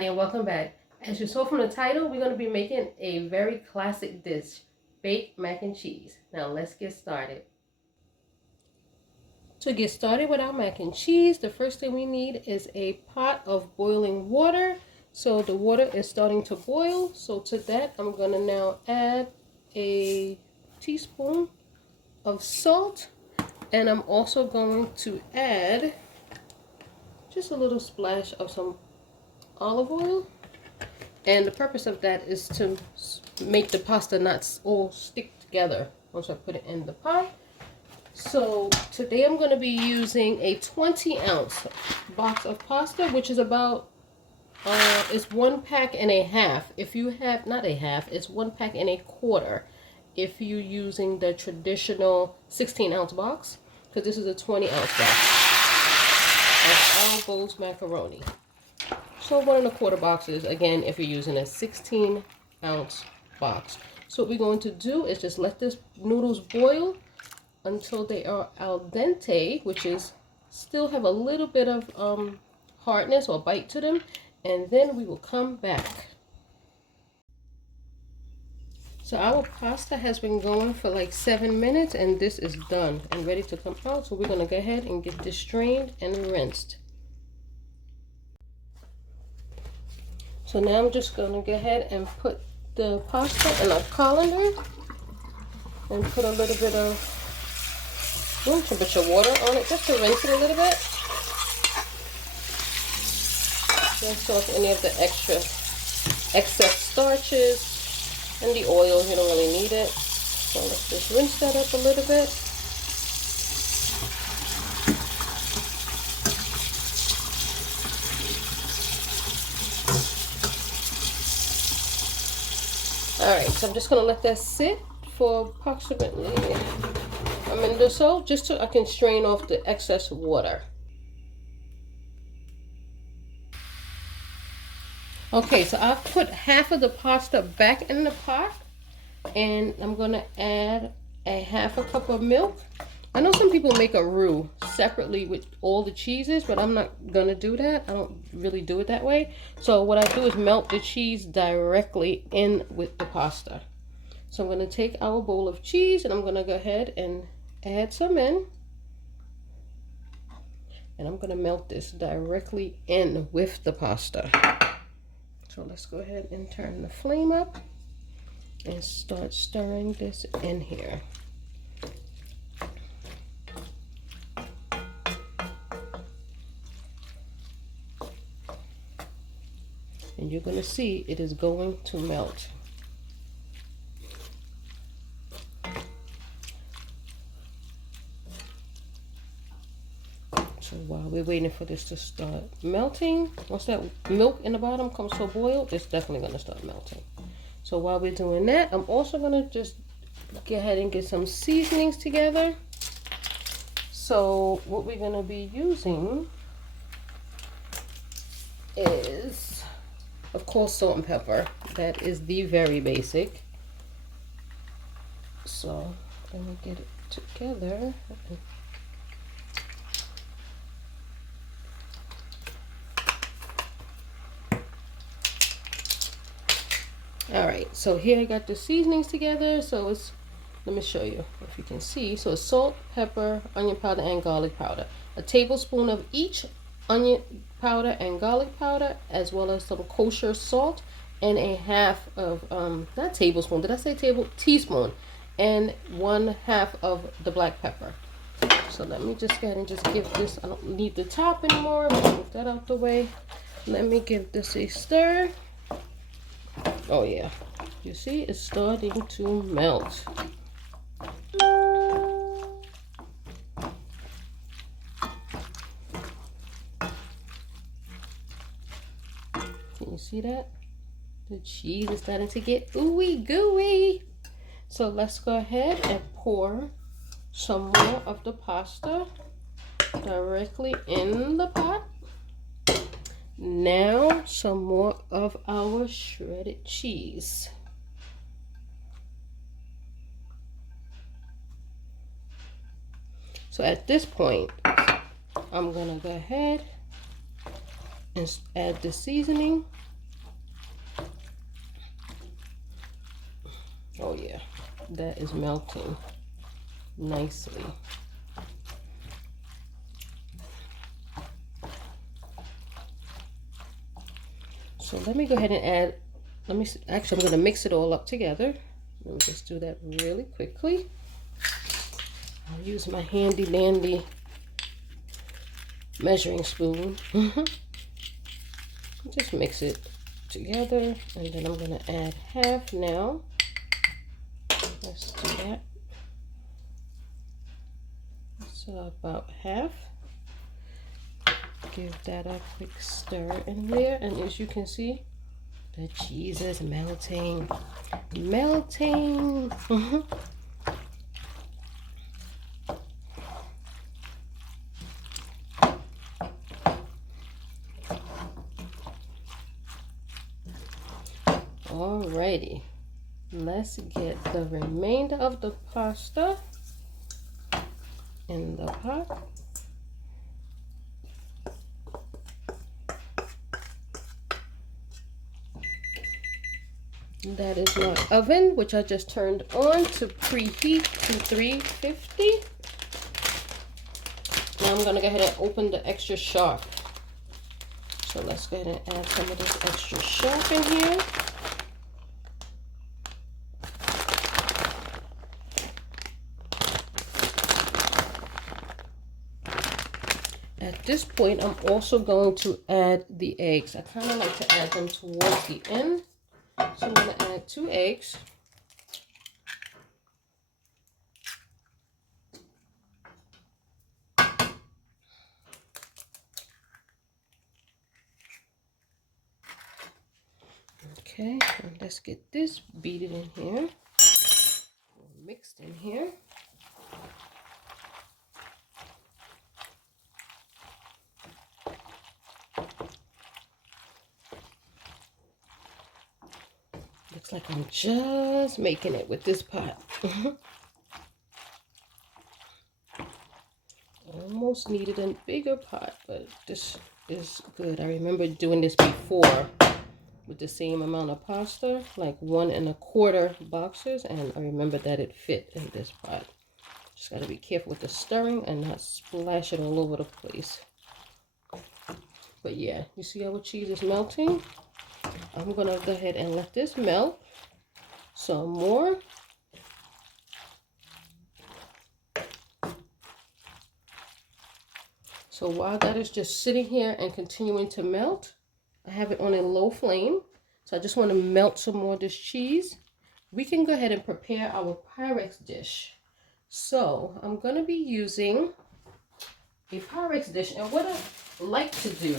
everybody, and welcome back. As you saw from the title, we're going to be making a very classic dish, baked mac and cheese. Now let's get started. To get started with our mac and cheese, the first thing we need is a pot of boiling water. So the water is starting to boil. So to that, I'm going to now add a teaspoon of salt, and I'm also going to add just a little splash of some olive oil, and the purpose of that is to make the pasta not all stick together once I put it in the pot. So today I'm going to be using a 20-ounce box of pasta, which is about it's 1 pack and a half. If you have not a half, it's 1 pack and a quarter if you're using the traditional 16-ounce box, because this is a 20-ounce box of all bowls macaroni. So 1 1/4 boxes, again, if you're using a 16-ounce box. So what we're going to do is just let this noodles boil until they are al dente, which is still have a little bit of hardness or bite to them, and then we will come back. So our pasta has been going for like 7 minutes, and this is done and ready to come out. So we're going to go ahead and get this strained and rinsed. So now I'm just going to go ahead and put the pasta in a colander and put a little bit of room temperature water on it just to rinse it a little bit. Rinse off any of the excess starches and the oil. You don't really need it. So let's just rinse that up a little bit. Alright, so I'm just going to let that sit for approximately a minute or so, just so I can strain off the excess water. Okay, so I've put half of the pasta back in the pot, and I'm going to add a 1/2 cup of milk. I know some people make a roux separately with all the cheeses, but I'm not going to do that. I don't really do it that way. So what I do is melt the cheese directly in with the pasta. So I'm going to take our bowl of cheese, and I'm going to go ahead and add some in. And I'm going to melt this directly in with the pasta. So let's go ahead and turn the flame up and start stirring this in here. And you're going to see it is going to melt. So while we're waiting for this to start melting, once that milk in the bottom comes to a boil, it's definitely going to start melting. So while we're doing that, I'm also going to just go ahead and get some seasonings together. So what we're going to be using is, of course, salt and pepper. That is the very basic. So let me get it together. Alright, so here I got the seasonings together. So it's, let me show you if you can see. So it's salt, pepper, onion powder, and garlic powder. A tablespoon of each onion powder and garlic powder, as well as some kosher salt, and a 1/2 of not tablespoon, did I say teaspoon, and 1/2 of the black pepper. So let me just go ahead and just give this, I don't need the top anymore. Move that out the way. Let me give this a stir. Oh yeah, you see it's starting to melt. Can you see that? The cheese is starting to get ooey gooey. So let's go ahead and pour some more of the pasta directly in the pot. Now some more of our shredded cheese. So at this point, I'm gonna go ahead and add the seasoning. Oh yeah, that is melting nicely. So let me go ahead and add, actually I'm going to mix it all up together. Let me just do that really quickly. I'll use my handy dandy measuring spoon. Just mix it together, and then I'm going to add half now. Let's do that. So about half. Give that a quick stir in there, and as you can see, the cheese is melting. Melting. Alrighty, let's get the remainder of the pasta in the pot. That is my oven, which I just turned on to preheat to 350. Now I'm going to go ahead and open the extra sharp. So let's go ahead and add some of this extra sharp in here. At this point, I'm also going to add the eggs. I kind of like to add them towards the end. So I'm going to add 2 eggs. Okay, and let's get this beaten in here, mixed in here. Looks like I'm just making it with this pot. Almost needed a bigger pot, but this is good. I remember doing this before with the same amount of pasta, like 1 1/4 boxes, and I remember that it fit in this pot. Just got to be careful with the stirring and not splash it all over the place. But yeah, you see how our cheese is melting? I'm gonna go ahead and let this melt some more. So while that is just sitting here and continuing to melt, I have it on a low flame. So I just want to melt some more of this cheese. We can go ahead and prepare our Pyrex dish. So I'm going to be using a Pyrex dish. And what I like to do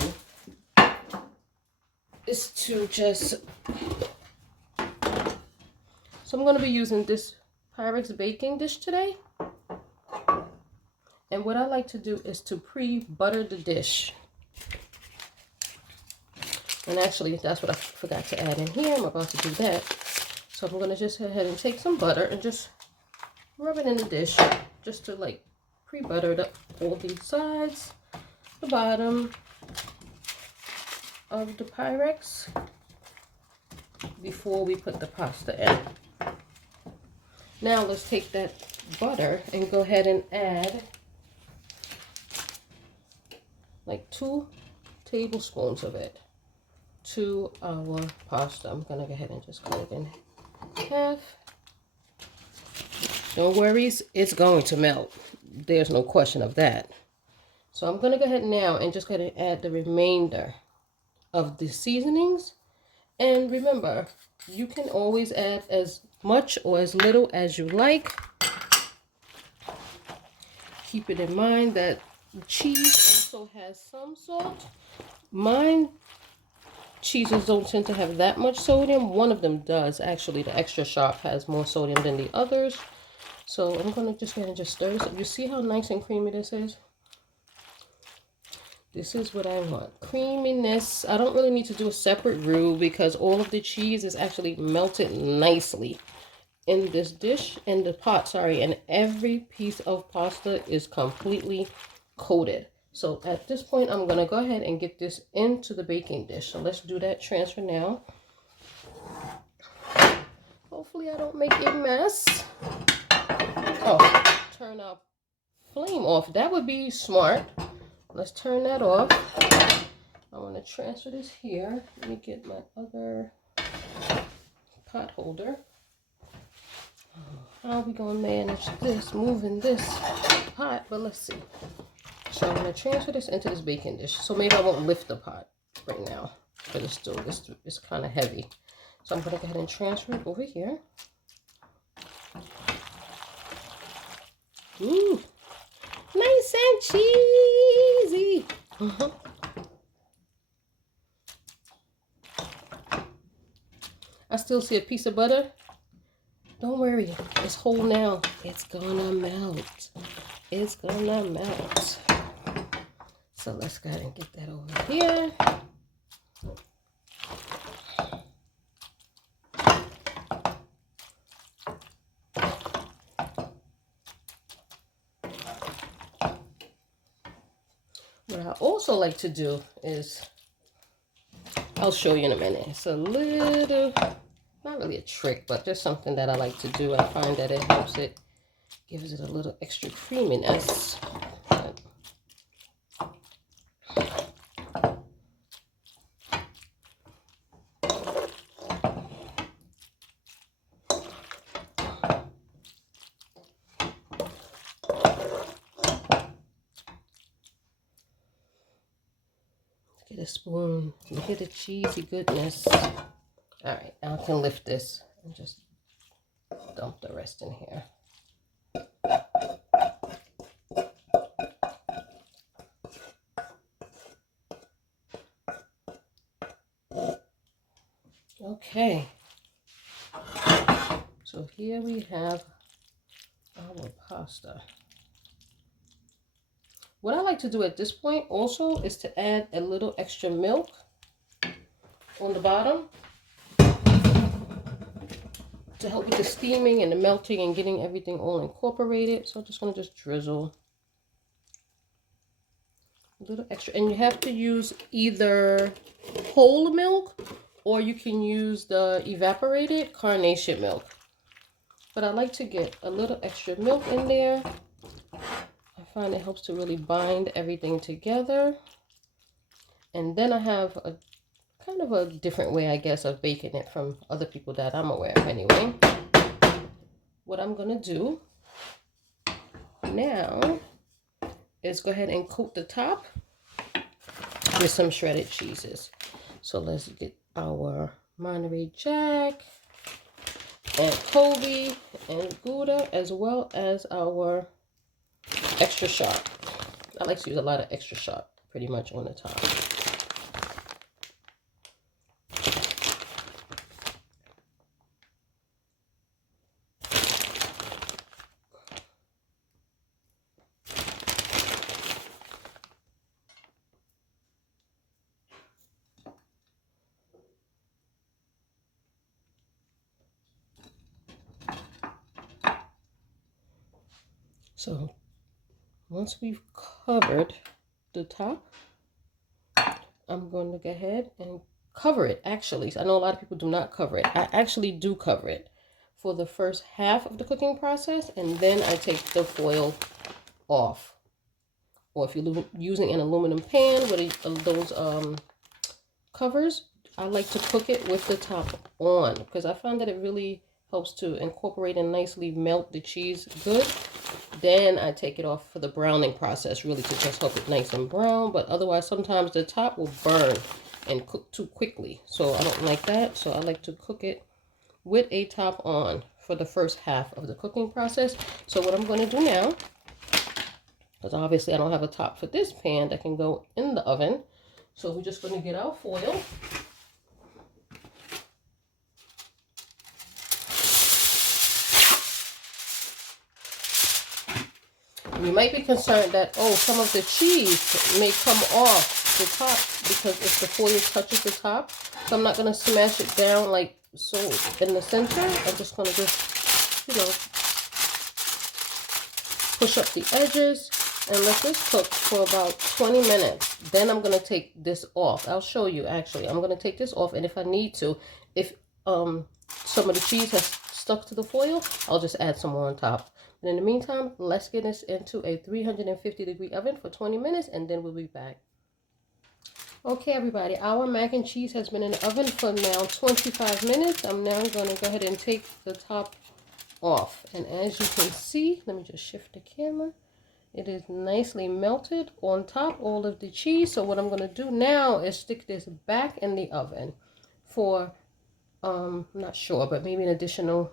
is to just... So I'm going to be using this Pyrex baking dish today. And what I like to do is to pre-butter the dish. And actually, that's what I forgot to add in here. I'm about to do that. So I'm going to just go ahead and take some butter and just rub it in the dish. Just to like pre-butter it up all these sides, the bottom of the Pyrex before we put the pasta in. Now let's take that butter and go ahead and add like 2 tablespoons of it to our pasta. I'm gonna go ahead and just cut it in half. Don't worry, it's going to melt. There's no question of that. So I'm gonna go ahead now and just go ahead and add the remainder of the seasonings. And remember, you can always add as much or as little as you like. Keep it in mind that cheese also has some salt. Mine cheeses don't tend to have that much sodium. One of them does. Actually, the extra sharp has more sodium than the others. So I'm going to just go ahead and just stir this up. You see how nice and creamy this is? This is what I want. Creaminess. I don't really need to do a separate roux because all of the cheese is actually melted nicely in this dish, in the pot, sorry, and every piece of pasta is completely coated. So at this point, I'm going to go ahead and get this into the baking dish. So let's do that transfer now. Oh, Hopefully I don't make a mess. Oh, turn our flame off. That would be smart. Let's turn that off. I want to transfer this here. Let me get my other pot holder. How are we going to manage this, moving this pot? But let's see. So I'm going to transfer this into this baking dish. So maybe I won't lift the pot right now, but it's still, it's kind of heavy. So I'm going to go ahead and transfer it over here. Ooh, nice and cheesy. I still see a piece of butter. Don't worry, it's whole now. It's gonna melt. It's gonna melt. So let's go ahead and get that over here. What I also like to do is, I'll show you in a minute. It's a little, not really a trick, but just something that I like to do. I find that it helps it, gives it a little extra creaminess. Get a spoon, look at the cheesy goodness. All right, now I can lift this and just dump the rest in here. Okay, so here we have our pasta. What I like to do at this point also is to add a little extra milk on the bottom to help with the steaming and the melting and getting everything all incorporated. So I'm just going to just drizzle a little extra. And you have to use either whole milk or you can use the evaporated carnation milk. But I like to get a little extra milk in there. I find it helps to really bind everything together. And then I have a kind of a different way, I guess, of baking it from other people that I'm aware of anyway. What I'm going to do now is go ahead and coat the top with some shredded cheeses. So let's get our Monetery Jack and Colby and Gouda, as well as our extra sharp. I like to use a lot of extra sharp pretty much on the top. So once we've covered the top, I'm going to go ahead and cover it. Actually, I know a lot of people do not cover it. I actually do cover it for the first half of the cooking process, and then I take the foil off. Or if you're using an aluminum pan with those covers, I like to cook it with the top on because I find that it really helps to incorporate and nicely melt the cheese good. Then I take it off for the browning process, really to just help it nice and brown. But otherwise, sometimes the top will burn and cook too quickly. So I don't like that. So I like to cook it with a top on for the first half of the cooking process. So what I'm going to do now, because obviously I don't have a top for this pan that can go in the oven. So we're just going to get our foil. You might be concerned that, oh, some of the cheese may come off the top because if the foil touches the top. So I'm not going to smash it down like so in the center. I'm just going to just, you know, push up the edges and let this cook for about 20 minutes. Then I'm going to take this off. I'll show you actually. I'm going to take this off, and if I need to, if some of the cheese has stuck to the foil, I'll just add some more on top. But in the meantime, let's get this into a 350-degree oven for 20 minutes, and then we'll be back. Okay, everybody, our mac and cheese has been in the oven for now 25 minutes. I'm now going to go ahead and take the top off. And as you can see, let me just shift the camera. It is nicely melted on top, all of the cheese. So what I'm going to do now is stick this back in the oven for, I'm not sure, but maybe an additional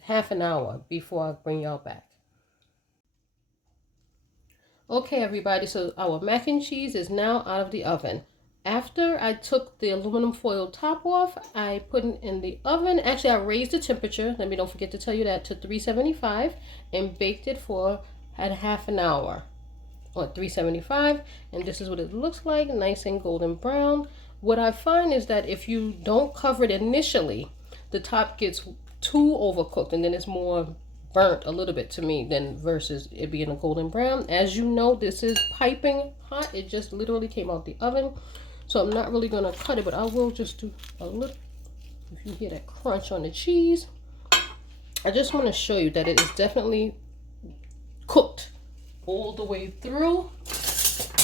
half an hour before I bring y'all back. Okay, everybody, so our mac and cheese is now out of the oven. After I took the aluminum foil top off, I put it in the oven. Actually, I raised the temperature, let me don't forget to tell you that, to 375 and baked it for at half an hour on 375. And this is what it looks like, nice and golden brown. What I find is that if you don't cover it initially, the top gets too overcooked and then it's more burnt a little bit to me than versus it being a golden brown. As you know, this is piping hot. It just literally came out the oven, so I'm not really going to cut it, but I will just do a little. If you hear that crunch on the cheese, I just want to show you that it is definitely cooked all the way through.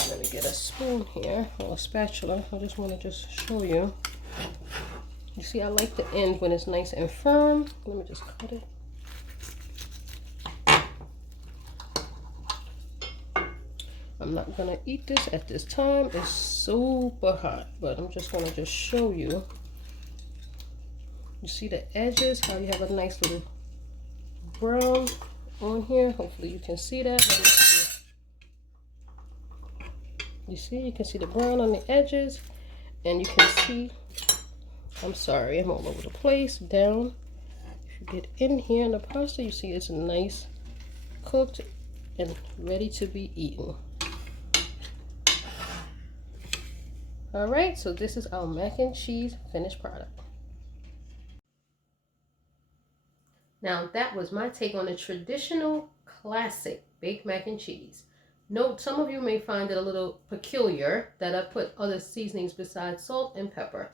Let me get a spoon here or a spatula. I just want to show you. You see, I like the end when it's nice and firm. Let me just cut it. I'm not gonna eat this at this time. It's super hot, but I'm just gonna show you. You see the edges, how you have a nice little brown on here. Hopefully you can see that. Let me see. You see, you can see the brown on the edges, and you can see, I'm sorry, I'm all over the place, down. If you get in here in the pasta, you see it's nice, cooked, and ready to be eaten. All right, so this is our mac and cheese finished product. Now that was my take on a traditional classic baked mac and cheese. Note, some of you may find it a little peculiar that I put other seasonings besides salt and pepper.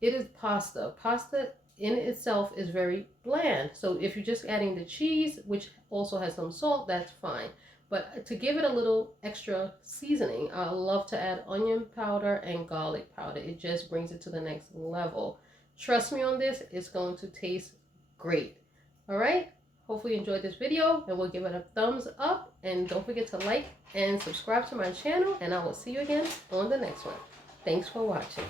It is pasta. Pasta in itself is very bland. So if you're just adding the cheese, which also has some salt, that's fine. But to give it a little extra seasoning, I love to add onion powder and garlic powder. It just brings it to the next level. Trust me on this, it's going to taste great. All right, hopefully you enjoyed this video, and we'll give it a thumbs up. And don't forget to like and subscribe to my channel, and I will see you again on the next one. Thanks for watching.